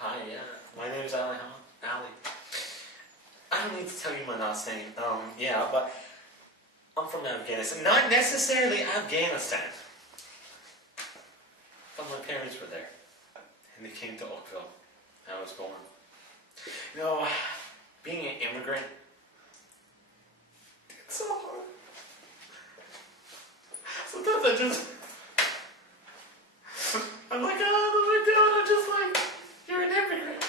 Hi, my name is Ali. Ali. I don't need to tell you my last name. Yeah, but I'm from Afghanistan. Not necessarily Afghanistan. But my parents were there. And they came to Oakville. I was born. You know, being an immigrant, it's so hard. Sometimes I'm like, oh, what am I doing? I'm just like, you're an immigrant.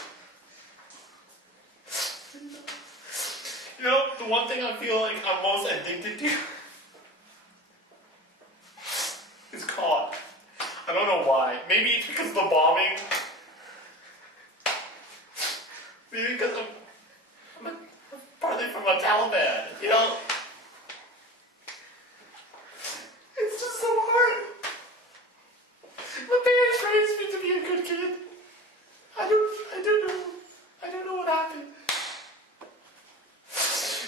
You know, the one thing I feel like I'm most addicted to is COD. I don't know why. Maybe it's because of the bombing. Maybe because I'm partly from a Taliban, you know? It's just so hard. My parents raised me to be a good kid. I don't know what happened.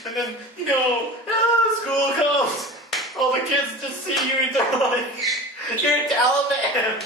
And then, you know, school comes. All the kids just see you and they're like, you're a Taliban.